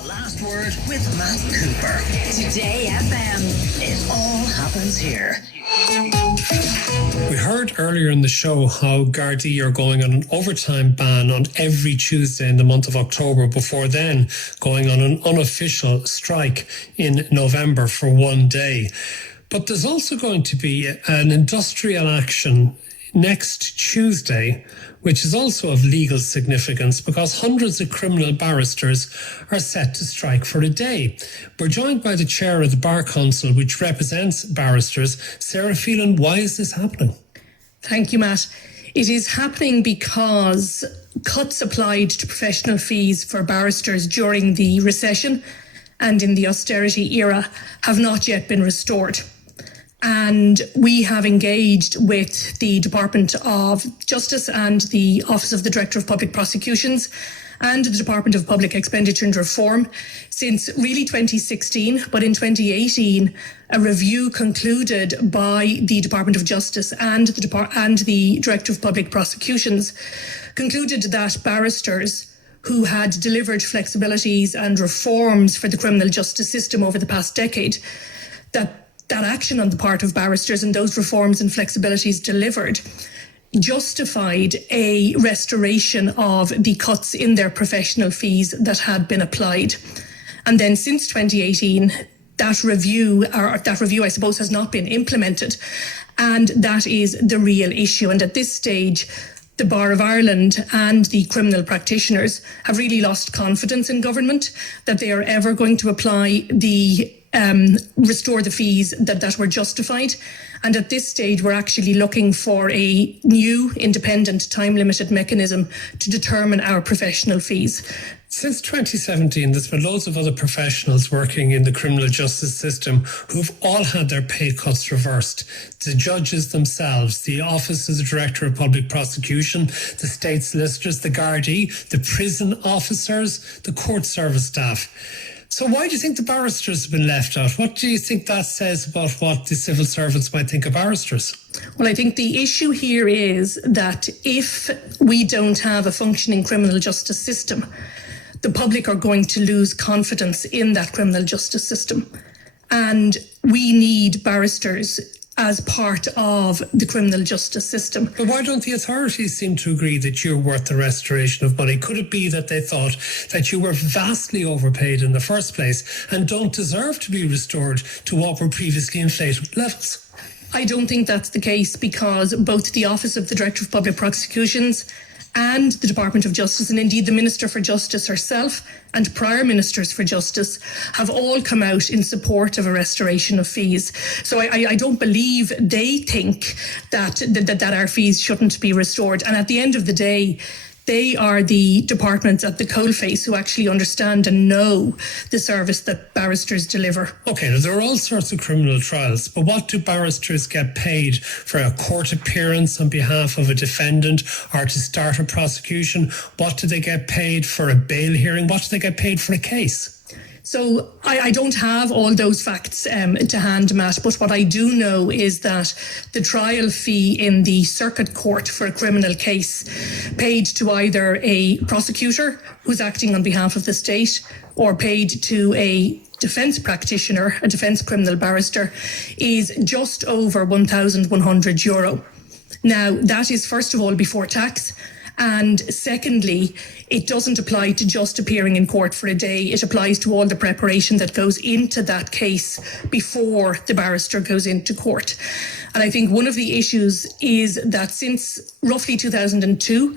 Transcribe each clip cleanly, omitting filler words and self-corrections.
The Last Word with Matt Cooper. Today FM. It all happens here. We heard earlier in the show how Gardaí are going on an overtime ban on every Tuesday in the month of October, before then going on an unofficial strike in November for one day. But there's also going to be an industrial action next Tuesday, which is also of legal significance because hundreds of criminal barristers are set to strike for a day. We're joined by the chair of the Bar Council, which represents barristers, Sara. Phelan, why is this happening? Thank you, Matt. It is happening because cuts applied to professional fees for barristers during the recession and in the austerity era have not yet been restored. And we have engaged with the Department of Justice and the Office of the Director of Public Prosecutions and the Department of Public Expenditure and Reform since really 2016. But in 2018, a review concluded by the Department of Justice and the Director of Public Prosecutions concluded that barristers who had delivered flexibilities and reforms for the criminal justice system over the past decade, that action on the part of barristers and those reforms and flexibilities delivered justified a restoration of the cuts in their professional fees that had been applied. And then since 2018, that review, I suppose, has not been implemented. And that is the real issue. And at this stage, the Bar of Ireland and the criminal practitioners have really lost confidence in government that they are ever going to apply restore the fees that were justified. And at this stage, we're actually looking for a new independent time-limited mechanism to determine our professional fees. Since 2017, there's been loads of other professionals working in the criminal justice system who've all had their pay cuts reversed. The judges themselves, the Office of the Director of Public Prosecution, the state solicitors, the Gardaí, the prison officers, the court service staff. So why do you think the barristers have been left out? What do you think that says about what the civil servants might think of barristers? Well, I think the issue here is that if we don't have a functioning criminal justice system, the public are going to lose confidence in that criminal justice system. And we need barristers as part of the criminal justice system. But why don't the authorities seem to agree that you're worth the restoration of money? Could it be that they thought that you were vastly overpaid in the first place and don't deserve to be restored to what were previously inflated levels? I don't think that's the case because both the Office of the Director of Public Prosecutions and the Department of Justice, and indeed the Minister for Justice herself and prior Ministers for Justice, have all come out in support of a restoration of fees. So I don't believe they think that our fees shouldn't be restored. And at the end of the day, they are the departments at the coalface who actually understand and know the service that barristers deliver. Okay, now there are all sorts of criminal trials, but what do barristers get paid for a court appearance on behalf of a defendant or to start a prosecution? What do they get paid for a bail hearing? What do they get paid for a case? So I don't have all those facts to hand, Matt, but what I do know is that the trial fee in the circuit court for a criminal case paid to either a prosecutor who's acting on behalf of the state or paid to a defence practitioner, a defence criminal barrister, is just over €1,100. Now, that is first of all before tax. And secondly, it doesn't apply to just appearing in court for a day. It applies to all the preparation that goes into that case before the barrister goes into court. And I think one of the issues is that since roughly 2002,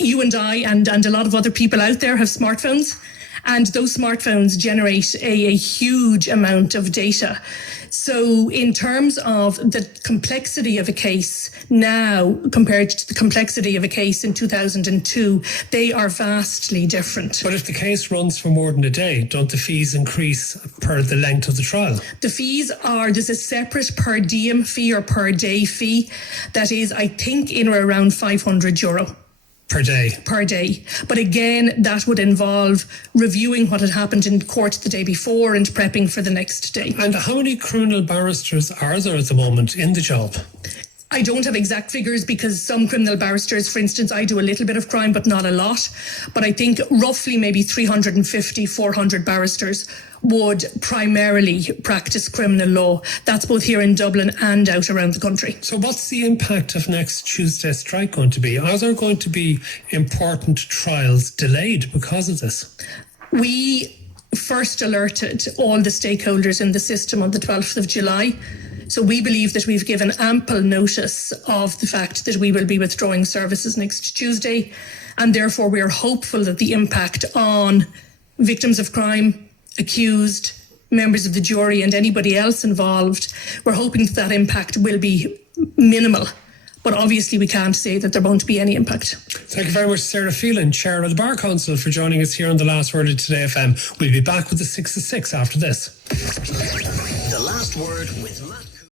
you and I and a lot of other people out there have smartphones. And those smartphones generate a huge amount of data. So in terms of the complexity of a case now compared to the complexity of a case in 2002, they are vastly different. But if the case runs for more than a day, don't the fees increase per the length of the trial? The fees there's a separate per diem fee or per day fee that is, I think, in or around €500. Per day. But again, that would involve reviewing what had happened in court the day before and prepping for the next day. And how many criminal barristers are there at the moment in the job? I don't have exact figures because some criminal barristers, for instance, I do a little bit of crime, but not a lot. But I think roughly maybe 350, 400 barristers would primarily practice criminal law. That's both here in Dublin and out around the country. So what's the impact of next Tuesday's strike going to be? Are there going to be important trials delayed because of this? We first alerted all the stakeholders in the system on the 12th of July. So we believe that we've given ample notice of the fact that we will be withdrawing services next Tuesday, and therefore we are hopeful that the impact on victims of crime, accused, members of the jury and anybody else involved, we're hoping that impact will be minimal. But obviously we can't say that there won't be any impact. Thank you very much, Sara Phelan, Chair of the Bar Council, for joining us here on The Last Word of Today FM. We'll be back with the 6 to 6 after this. The Last Word with Matt.